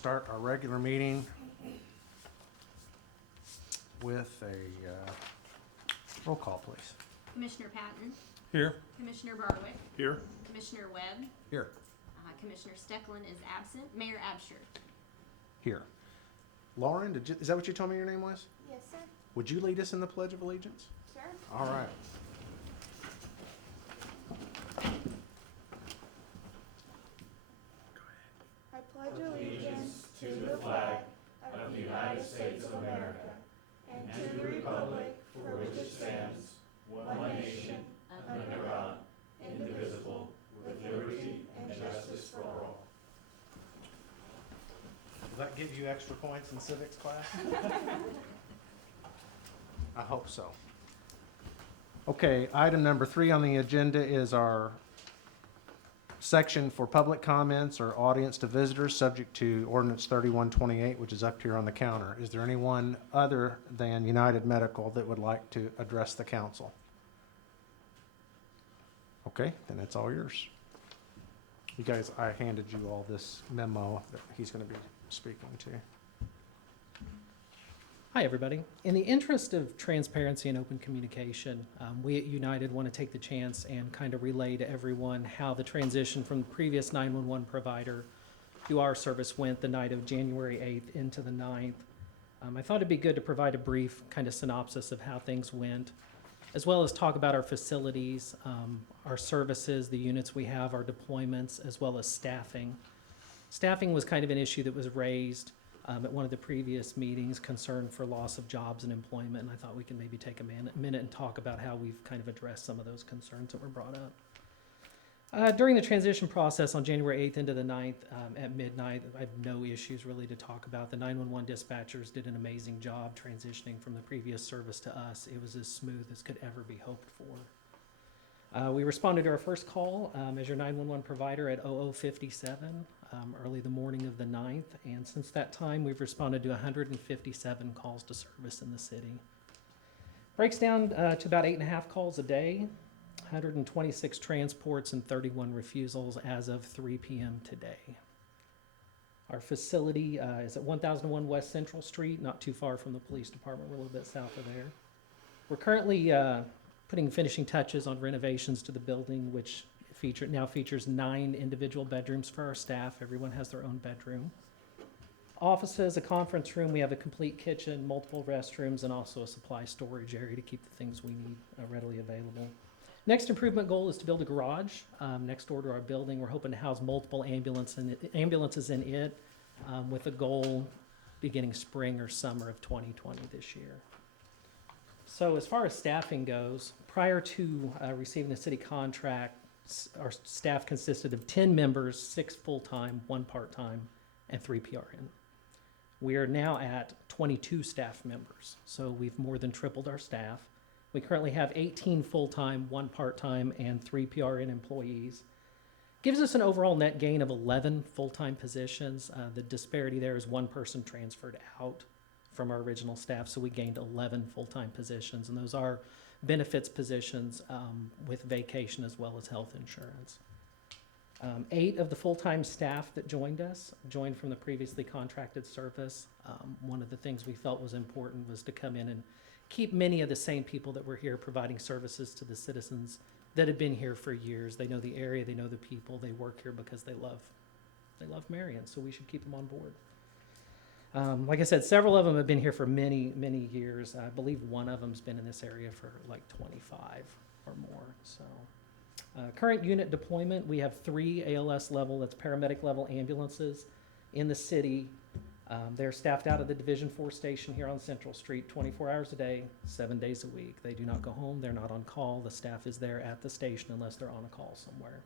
Start our regular meeting with a roll call, please. Commissioner Patton, Here. Commissioner Barwick, Here. Commissioner Webb, Here. Commissioner Stecklin is absent, Mayor Absher. Here. Lauren, is that what you told me your name was? Yes, sir. Would you lead us in the Pledge of Allegiance? Sure. All right. I pledge allegiance to the flag of the United States of America and to the republic for which it stands, one nation, under God, indivisible, with liberty and justice for all. Will that give you extra points in civics class? I hope so. Okay, item number 3 on the agenda is our section for public comments or audience to visitors, subject to ordinance 3128, which is up here on the counter. Is there anyone other than United Medical that would like to address the council? Okay, then it's all yours. You guys, I handed you all this memo that he's going to be speaking to. Hi, everybody. In the interest of transparency and open communication, we at United want to take the chance and kind of relay to everyone how the transition from the previous 911 provider to our service went the night of January 8th into the 9th. I thought it'd be good to provide a brief kind of synopsis of how things went, as well as talk about our facilities, our services, the units we have, our deployments, as well as staffing. Staffing was kind of an issue that was raised at one of the previous meetings, concern for loss of jobs and employment, and I thought we could maybe take a minute and talk about how we've kind of addressed some of those concerns that were brought up. During the transition process on January 8th into the 9th at midnight, I have no issues really to talk about. The 911 dispatchers did an amazing job transitioning from the previous service to us. It was as smooth as could ever be hoped for. We responded to our first call as your 911 provider at 0057 early the morning of the 9th, and since that time we've responded to 157 calls to service in the city. Breaks down to about 8.5 calls a day, 126 transports and 31 refusals as of 3 p.m. today. Our facility is at 1001 West Central Street, not too far from the police department. We're a little bit south of there. We're currently putting finishing touches on renovations to the building, which now features 9 individual bedrooms for our staff. Everyone has their own bedroom. Offices, a conference room. We have a complete kitchen, multiple restrooms, and also a supply storage area to keep the things we need readily available. Next improvement goal is to build a garage next door to our building. We're hoping to house multiple ambulances in it with a goal beginning spring or summer of 2020 this year. So as far as staffing goes, prior to receiving the city contract, our staff consisted of 10 members, 6 full-time, 1 part-time, and 3 PRN. We are now at 22 staff members, so we've more than tripled our staff. We currently have 18 full-time, 1 part-time, and 3 PRN employees. Gives us an overall net gain of 11 full-time positions. The disparity there is 1 person transferred out from our original staff, so we gained 11 full-time positions, and those are benefits positions with vacation as well as health insurance. 8 of the full-time staff that joined us joined from the previously contracted service. One of the things we felt was important was to come in and keep many of the same people that were here providing services to the citizens that had been here for years. They know the area, they know the people, they work here because they love Marion, so we should keep them on board. Like I said, several of them have been here for many, many years. I believe one of them's been in this area for like 25 or more. So, current unit deployment, we have 3 ALS level, that's paramedic level ambulances in the city. They're staffed out of the Division 4 station here on Central Street 24 hours a day, 7 days a week. They do not go home, they're not on call. The staff is there at the station unless they're on a call somewhere.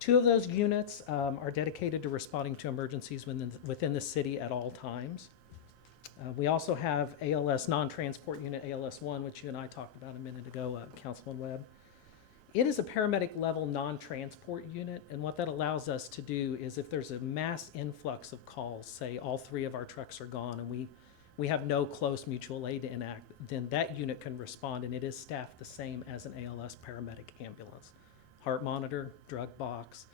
2 of those units are dedicated to responding to emergencies within the city at all times. We also have ALS non-transport unit, ALS-1, which you and I talked about a minute ago, Councilman Webb. It is a paramedic level non-transport unit, and what that allows us to do is if there's a mass influx of calls, say all 3 of our trucks are gone and we have no close mutual aid to enact, then that unit can respond, and it is staffed the same as an ALS paramedic ambulance. Heart monitor, drug box,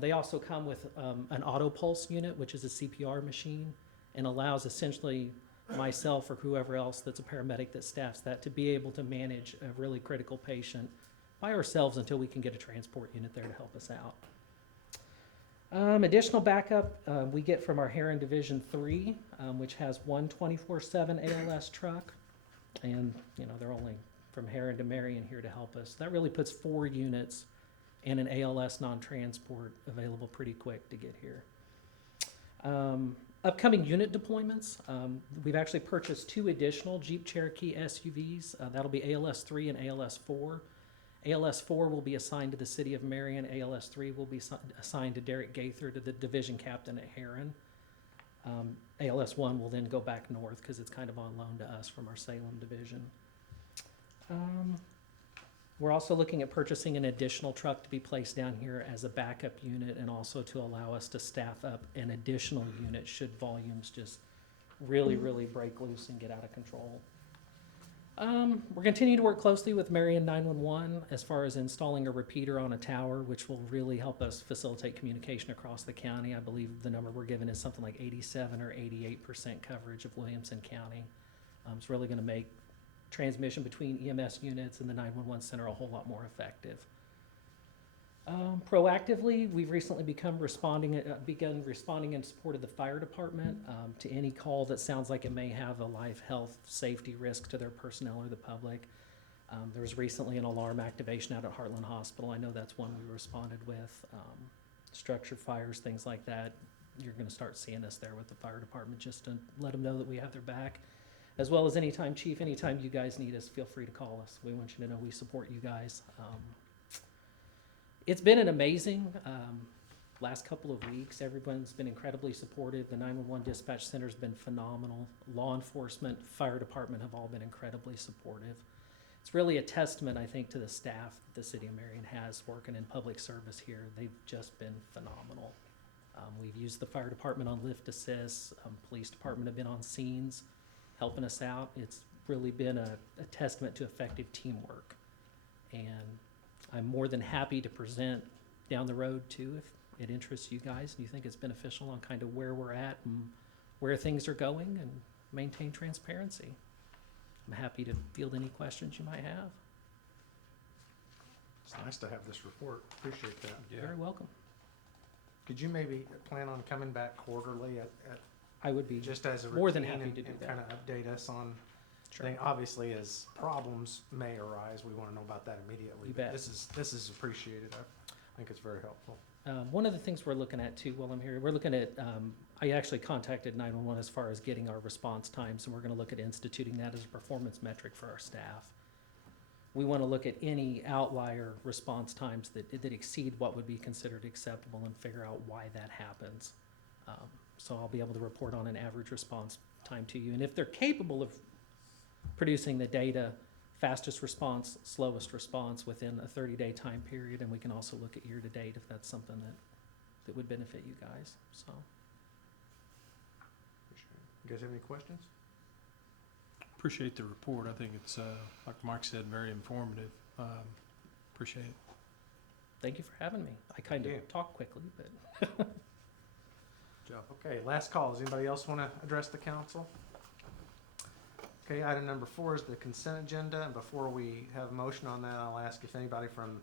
They also come with an auto pulse unit, which is a CPR machine, and allows essentially myself or whoever else that's a paramedic that staffs that to be able to manage a really critical patient by ourselves until we can get a transport unit there to help us out. Additional backup we get from our Heron Division 3, which has one 24/7 ALS truck, and they're only from Heron to Marion here to help us. That really puts 4 units and an ALS non-transport available pretty quick to get here. Upcoming unit deployments, we've actually purchased 2 additional Jeep Cherokee SUVs. That'll be ALS 3 and ALS 4. ALS 4 will be assigned to the City of Marion. ALS 3 will be assigned to Derek Gaither, to the division captain at Heron. ALS 1 will then go back north because it's kind of on loan to us from our Salem division. We're also looking at purchasing an additional truck to be placed down here as a backup unit, and also to allow us to staff up an additional unit should volumes just really break loose and get out of control. We're continuing to work closely with Marion 911 as far as installing a repeater on a tower, which will really help us facilitate communication across the county. I believe the number we're given is something like 87 or 88% coverage of Williamson County. It's really going to make transmission between EMS units and the 911 center a whole lot more effective. Proactively, we've recently begun responding in support of the fire department to any call that sounds like it may have a life, health, safety risk to their personnel or the public. There was recently an alarm activation out at Heartland Hospital. I know that's one we responded with. Structured fires, things like that. You're going to start seeing us there with the fire department just to let them know that we have their back. As well as anytime you guys need us, feel free to call us. We want you to know we support you guys. It's been an amazing last couple of weeks. Everyone's been incredibly supportive. The 911 dispatch center's been phenomenal. Law enforcement, fire department have all been incredibly supportive. It's really a testament, I think, to the staff that the City of Marion has working in public service here. They've just been phenomenal. We've used the fire department on lift assists. Police department have been on scenes helping us out. It's really been a testament to effective teamwork. And I'm more than happy to present down the road too, if it interests you guys and you think it's beneficial, on kind of where we're at and where things are going, and maintain transparency. I'm happy to field any questions you might have. It's nice to have this report. Appreciate that. You're very welcome. Could you maybe plan on coming back quarterly at I would be just as a more than routine happy to do and that. kind of update us on Sure. thing? Obviously, as problems may arise, we want to know about that immediately. You but bet. This is appreciated. I think it's very helpful. One of the things we're looking at too while I'm here, we're looking at, I actually contacted 911 as far as getting our response times, and we're going to look at instituting that as a performance metric for our staff. We want to look at any outlier response times that exceed what would be considered acceptable and figure out why that happens. So I'll be able to report on an average response time to you. And if they're capable of producing the data, fastest response, slowest response within a 30-day time period, and we can also look at year-to-date if that's something that would benefit you guys, so. Appreciate it. You guys have any questions? Appreciate the report. I think it's, like Mike said, very informative. Appreciate it. Thank you for having me. I kind Yeah. of talk quickly, but. Job. Okay, last call. Does anybody else want to address the council? Okay, item number 4 is the consent agenda, and before we have a motion on that, I'll ask if anybody from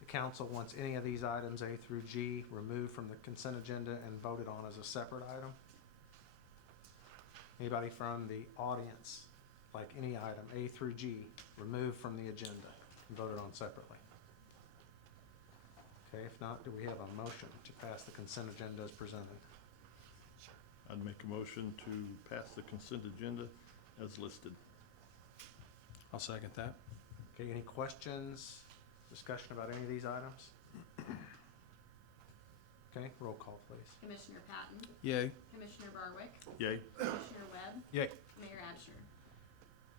the council wants any of these items, A through G, removed from the consent agenda and voted on as a separate item. Anybody from the audience, like any item, A through G, removed from the agenda and voted on separately? Okay, if not, do we have a motion to pass the consent agenda as presented? I'd make a motion to pass the consent agenda as listed. I'll second that. Okay, any questions, discussion about any of these items? Okay, roll call, please. Commissioner Patton, Yay. Commissioner Barwick, Yay. Commissioner Webb, Yay. Mayor Absher.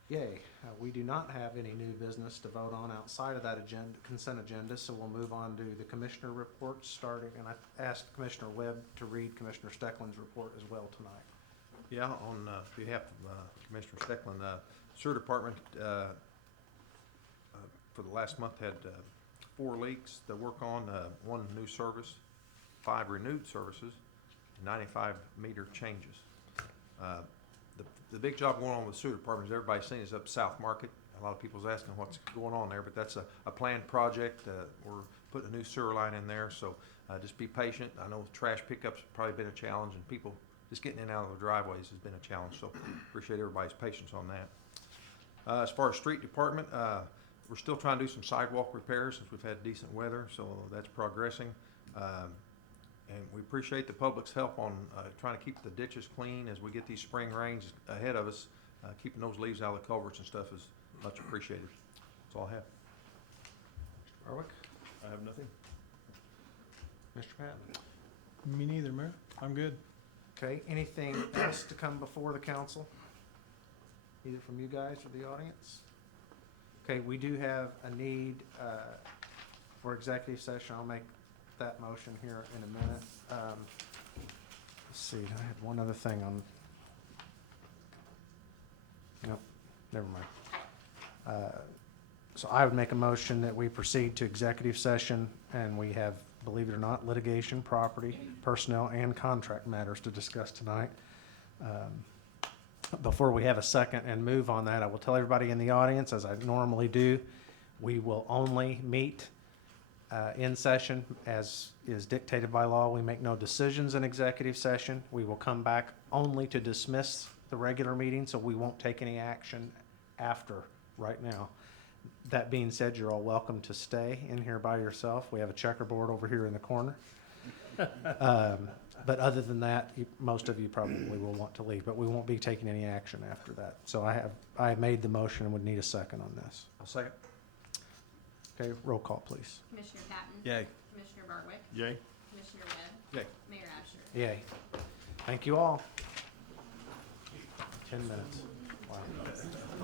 Yay. We do not have any new business to vote on outside of that agenda, consent agenda, so we'll move on to the commissioner reports starting, and I asked Commissioner Webb to read Commissioner Stecklin's report as well tonight. Yeah, on behalf of Commissioner Stecklin, sewer department for the last month had 4 leaks to work on, 1 new service 5 renewed services and 95 meter changes. The big job going on with the sewer department, as everybody's seen, is up South Market. A lot of people's asking what's going on there, but that's a planned project. We're putting a new sewer line in there, so just be patient. I know trash pickup's probably been a challenge, and people just getting in and out of the driveways has been a challenge, so appreciate everybody's patience on that. As far as street department, we're still trying to do some sidewalk repairs since we've had decent weather, so that's progressing. And we appreciate the public's help on trying to keep the ditches clean as we get these spring rains ahead of us. Keeping those leaves out of the culverts and stuff is much appreciated. That's all I have. Mr. Barwick? I have nothing. Mr. Patton? Me neither, Mayor. I'm good. Okay, anything else to come before the council? Either from you guys or the audience? Okay, we do have a need for executive session. I'll make that motion here in a minute. Let's see, I had one other thing on. Nope, never mind. So I would make a motion that we proceed to executive session, and we have, believe it or not, litigation, property, personnel, and contract matters to discuss tonight. Before we have a second and move on that, I will tell everybody in the audience, as I normally do, we will only meet in session as is dictated by law. We make no decisions in executive session. We will come back only to dismiss the regular meeting, so we won't take any action after right now. That being said, you're all welcome to stay in here by yourself. We have a checkerboard over here in the corner. But other than that, most of you probably will want to leave, but we won't be taking any action after that. So I have made the motion and would need a second on this. I'll second. Okay, roll call, please. Commissioner Patton? Yay. Commissioner Barwick? Yay. Commissioner Webb? Yay. Mayor Asher? Yay. Thank you all. 10 minutes. Wow.